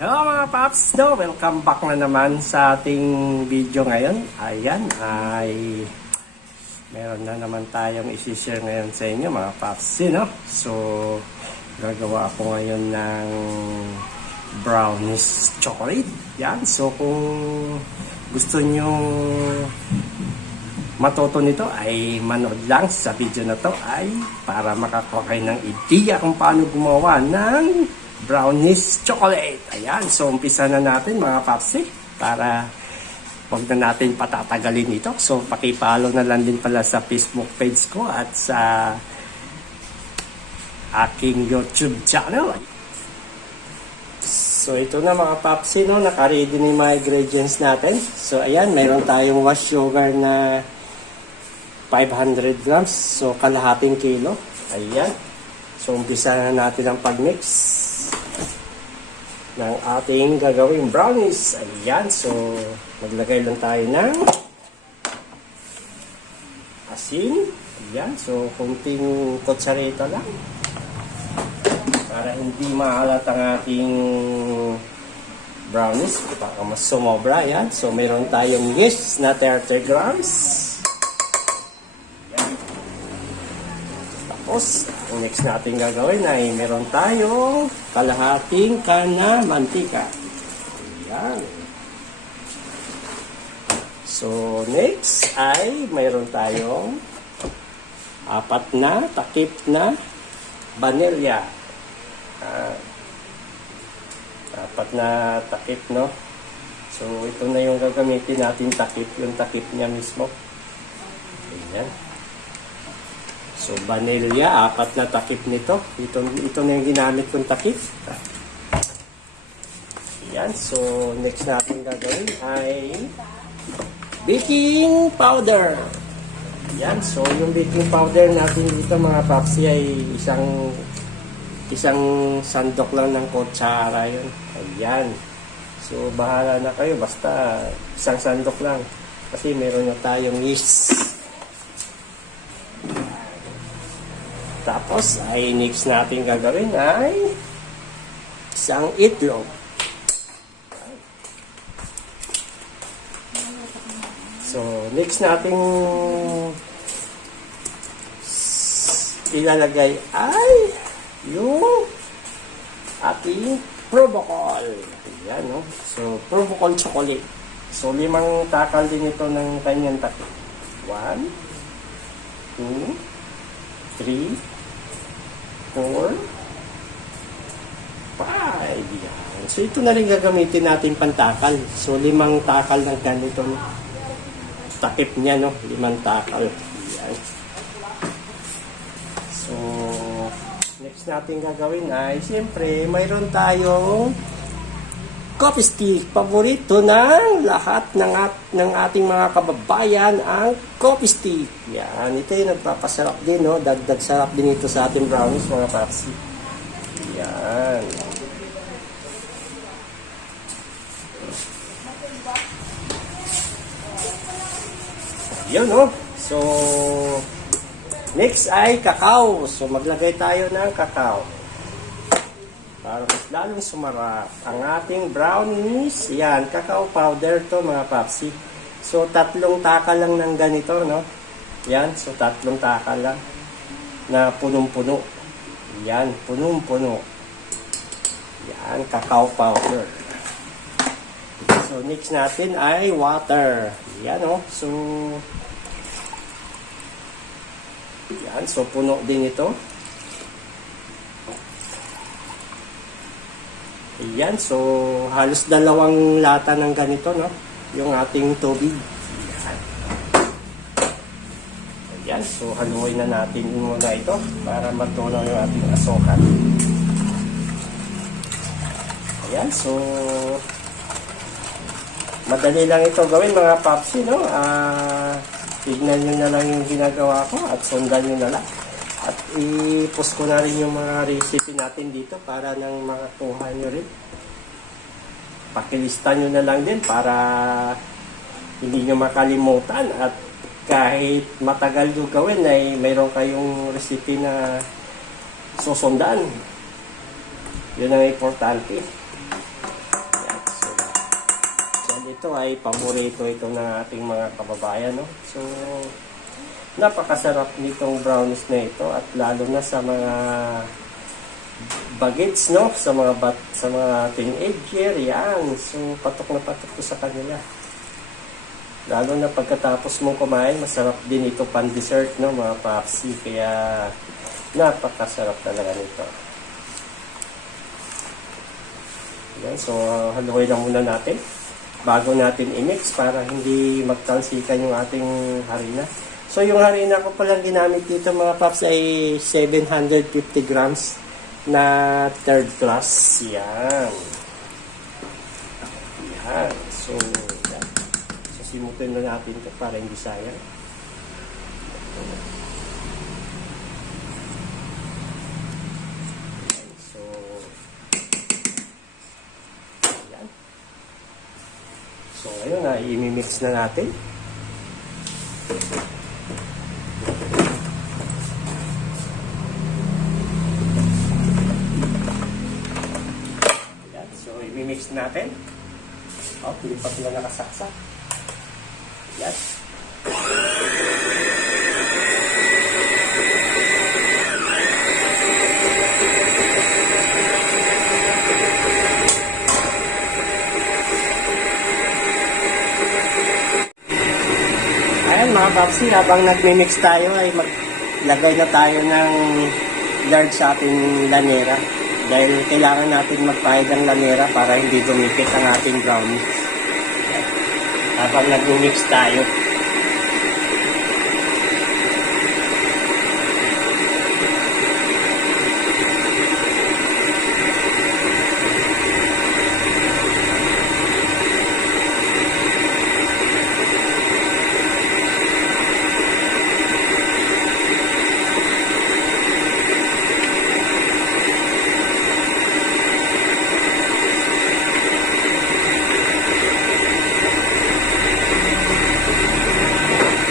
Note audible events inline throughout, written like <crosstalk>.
Hello mga paps, no? welcome back na naman sa ating video ngayon. Ayan, ay meron na naman tayong isi-share ngayon sa inyo mga paps, no? So, gagawa ako ngayon ng brownies chocolate. Yan, so kung gusto nyo matuto nito ay manood lang sa video na to ay para makakuha kayo ng idea kung paano gumawa ng brownies chocolate. Ayan, so umpisa na natin mga papsi para wag na natin patatagalin ito. So pakipalo na lang din pala sa Facebook page ko at sa aking YouTube channel. So ito na mga papsi, no? naka-ready na yung mga ingredients natin. So ayan, mayroon tayong wash sugar na 500 grams. So kalahating kilo. Ayan. So umpisa na natin ang pag-mix ng ating gagawing brownies. Ayan. So maglagay lang tayo ng asin. Ayan. So kunting kutsarita lang para hindi maalat ang ating brownies baka mas sumobra yan so meron tayong yeast na 30 grams yan. tapos next natin gagawin ay meron tayong kalahating kana mantika yan so next ay mayroon tayong apat na takip na vanilla Ah, apat na takip, no? So, ito na yung gagamitin natin takip, yung takip niya mismo. Ayan. So, vanilla, apat na takip nito. Ito, ito na yung ginamit kong takip. Ayan. So, next natin gagawin ay baking powder. Ayan. So, yung baking powder natin dito mga papsi ay isang isang sandok lang ng kutsara yun. Ayan. So, bahala na kayo. Basta, isang sandok lang. Kasi meron na tayong yeast. Tapos, ay next natin gagawin ay isang itlog. So, next nating ilalagay ay yung ating Provocol. Ayan, no? So, Provocol chocolate. So, limang takal din ito ng kanyang takip. One, two, three, four, five. Yan. So, ito na rin gagamitin natin pantakal. So, limang takal ng ganito. Takip niya, no? Limang takal. Yan. So, next natin gagawin ay, siyempre, mayroon tayong coffee stick. Paborito ng lahat ng, at, ng ating mga kababayan, ang coffee stick. Yan, ito yung nagpapasarap din, no? Dagdag sarap din ito sa ating brownies, mga papsi. Yan. Yun, no? So, next ay kakao. So, maglagay tayo ng kakao. Para mas lalong sumarap. Ang ating brownies, yan, kakao powder to mga papsi. So, tatlong taka lang ng ganito, no? Yan, so tatlong taka lang na punong-puno. Yan, punong-puno. Yan, kakao powder. So, next natin ay water. Yan, oh. So, yan, so puno din ito. Ayan, so halos dalawang lata ng ganito, no? Yung ating tubig. Ayan. So haluin na natin muna ito para matunaw yung ating asokan. Ayan, so madali lang ito gawin mga papsi, no? Ah, tignan nyo na lang yung ginagawa ko at sundan nyo na lang. I-post ko na rin yung mga recipe natin dito para nang makakuha nyo rin. Pakilista nyo na lang din para hindi nyo makalimutan at kahit matagal nyo gawin ay mayroon kayong recipe na susundan. Yun ang importante. ito ay paborito ito ng ating mga kababayan, no? So, napakasarap nitong brownies na ito at lalo na sa mga bagets, no? Sa mga bat, sa mga teenager, yan. So, patok na patok ko sa kanila. Lalo na pagkatapos mong kumain, masarap din ito pan dessert, no? Mga papsi. Kaya, napakasarap talaga nito. Yan, so haluin lang muna natin bago natin i-mix para hindi magtalsikan yung ating harina. So yung harina ko palang ginamit dito mga paps ay 750 grams na third class. Yan. Yan. So, yan. So simutin na natin ito para hindi sayang. So, yan. So ngayon na i-mix na natin. Natin. Oh, pilipat na nakasaksak. Yan. Ayan mga papsi, habang nagmi-mix tayo ay maglagay na tayo ng lard sa ating lanera. Dahil kailangan natin magpahid ang lanera para hindi dumikit ang ating brownie. Habang nagmi-mix tayo.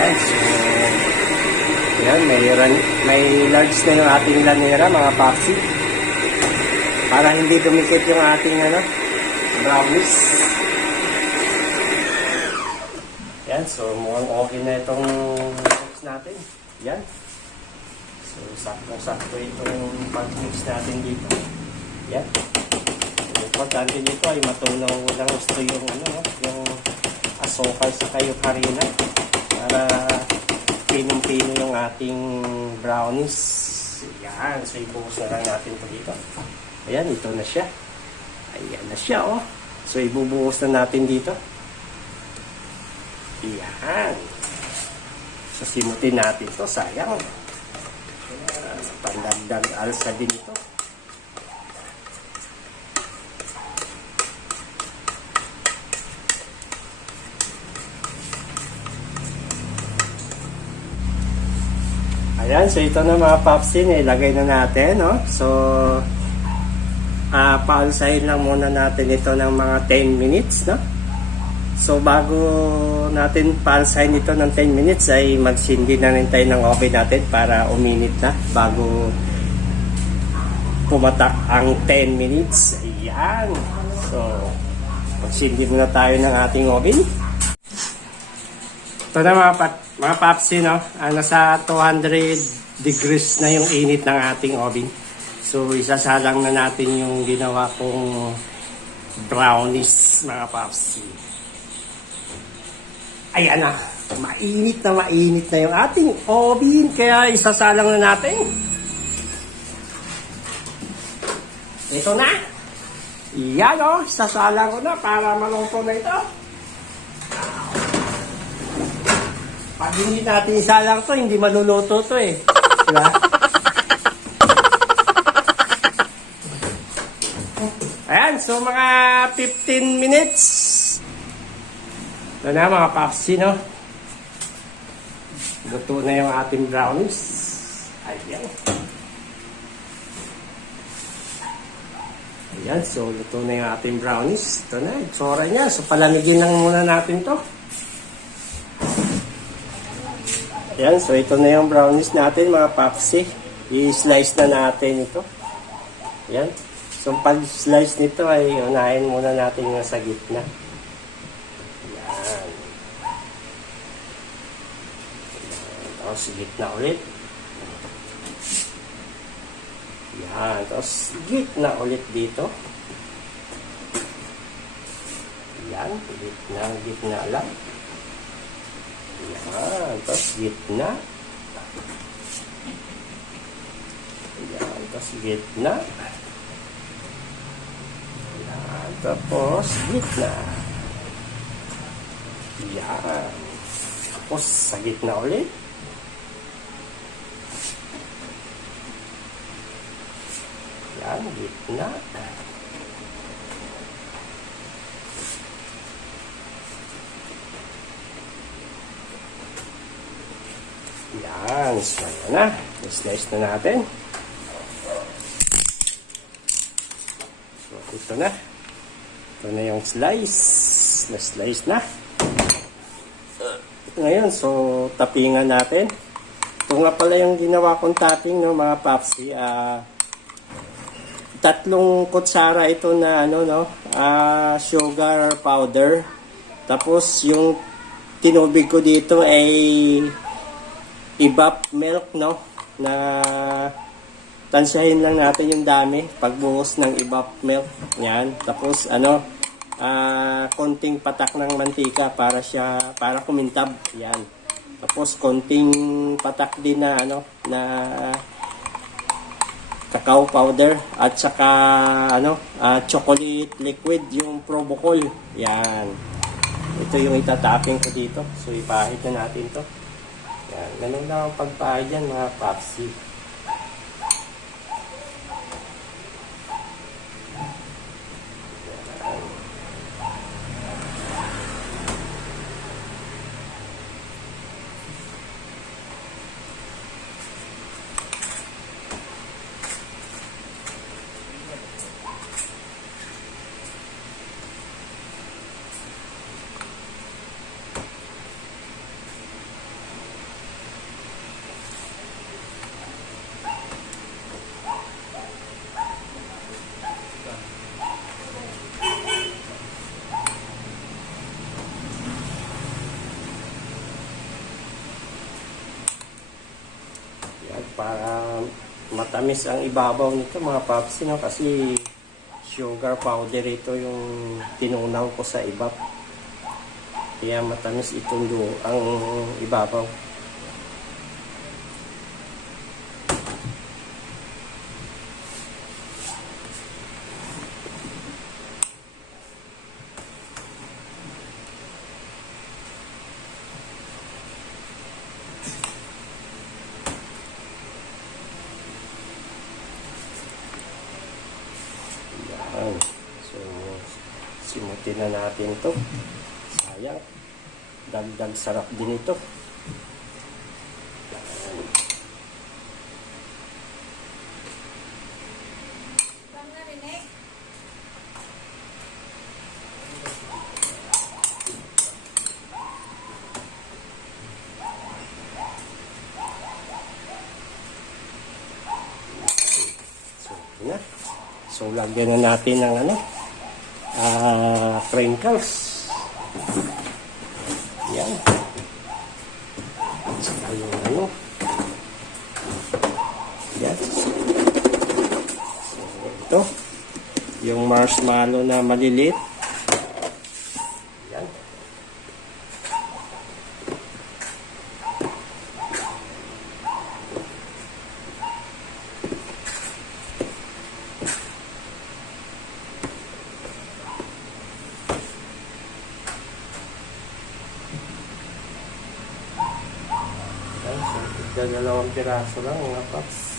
Ayan, so, yan, may, may large na yung ating lanera, mga papsi. Para hindi dumikit yung ating ano, brownies. Yan, so mukhang okay na itong mix natin. Yan. So, sakto-sakto itong pag-mix natin dito. Yan. So, importante nito ay matunaw ng gusto yung ano, no, yung asukal sa kayo harina para pinong-pino yung ating brownies. Yan. So, ibuhos na lang natin ito dito. Ayan, ito na siya. Ayan na siya, oh. So, ibubuhos na natin dito. Yan. So, simutin natin ito. Sayang. Ayan, pandagdag alsa din ito. Ayan, so ito na mga popsin, ilagay na natin, no? So, ah paalsahin lang muna natin ito ng mga 10 minutes, no? So, bago natin paalsahin ito ng 10 minutes, ay magsindi na rin tayo ng oven natin para uminit na bago pumatak ang 10 minutes. Ayan. So, magsindi muna tayo ng ating oven. Ito na mga, mga papsi, no? Ah, nasa 200 degrees na yung init ng ating oven. So, isasalang na natin yung ginawa kong brownies, mga papsi. Ayan na. Mainit na mainit na yung ating oven. Kaya isasalang na natin. Ito na. Yan o. Isasalang ko na para malungto na ito. Pag hindi natin isalang to, hindi maluluto to eh. <laughs> Diba? Ayan, so mga 15 minutes. Ito na mga papsi, no? Luto na yung ating brownies. Ayan. Ayan, so luto na yung ating brownies. Ito na, itsura niya. So palamigin lang muna natin to. Ayan, so ito na yung brownies natin mga papsi. I-slice na natin ito. Ayan. So pag-slice nito ay unahin muna natin yung sa gitna. Ayan. Tapos sa gitna ulit. Ayan. Tapos gitna ulit dito. Ayan. Gitna, gitna lang. Yan. Tapos gitna. Yan. Tapos gitna. Yan. Tapos gitna. Yan. Tapos sa gitna ulit. Yan, gitna. Yan, yan na. Slice na natin. So, ito na. Ito na yung slice. Na-slice na. Ngayon, so, tapingan natin. Ito nga pala yung ginawa kong topping, no, mga papsi. Ah, tatlong kutsara ito na, ano, no, ah, sugar powder. Tapos, yung tinubig ko dito ay ibap milk, no, na tansyahin lang natin yung dami pagbuhos ng ibap milk. Yan. Tapos, ano, ah konting patak ng mantika para siya para kumintab. Yan. Tapos konting patak din na ano na cacao powder at saka ano ah, chocolate liquid yung probocol. Yan. Ito yung itatapping ko dito. So ipahid na natin to ganun lang ang pagpahid yan mga papsi Yan, para matamis ang ibabaw nito mga paps, no? kasi sugar powder ito yung tinunaw ko sa ibap. Kaya matamis itong ang ibabaw. Yan. So, simutin na natin to. Sayang. Dagdag sarap din ito. So, lagyan na natin ng ano, ah, crinkles. Yan. Saka yung ano. Yan. So, ito. Yung marshmallow na maliliit. Yan. Yan. So, dalawang piraso lang mga paps.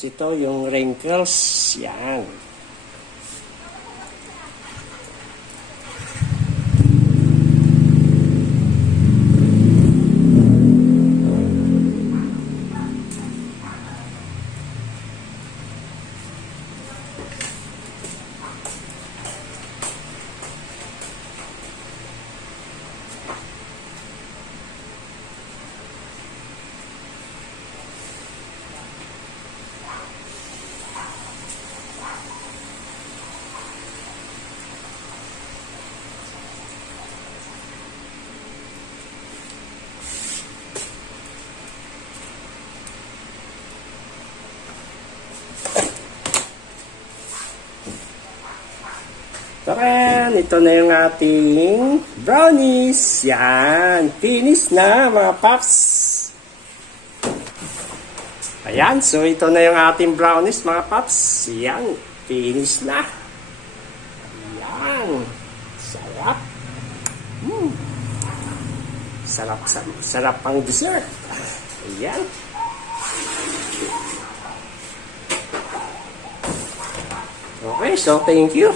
Ito yung wrinkles. Yan. Taran! Ito na yung ating brownies. Yan. Finish na mga paps. Ayan. So, ito na yung ating brownies mga paps. Yan. Finish na. Yan. Sarap. Mm. Sarap, sarap, sarap pang dessert. Ayan. Okay, so thank you.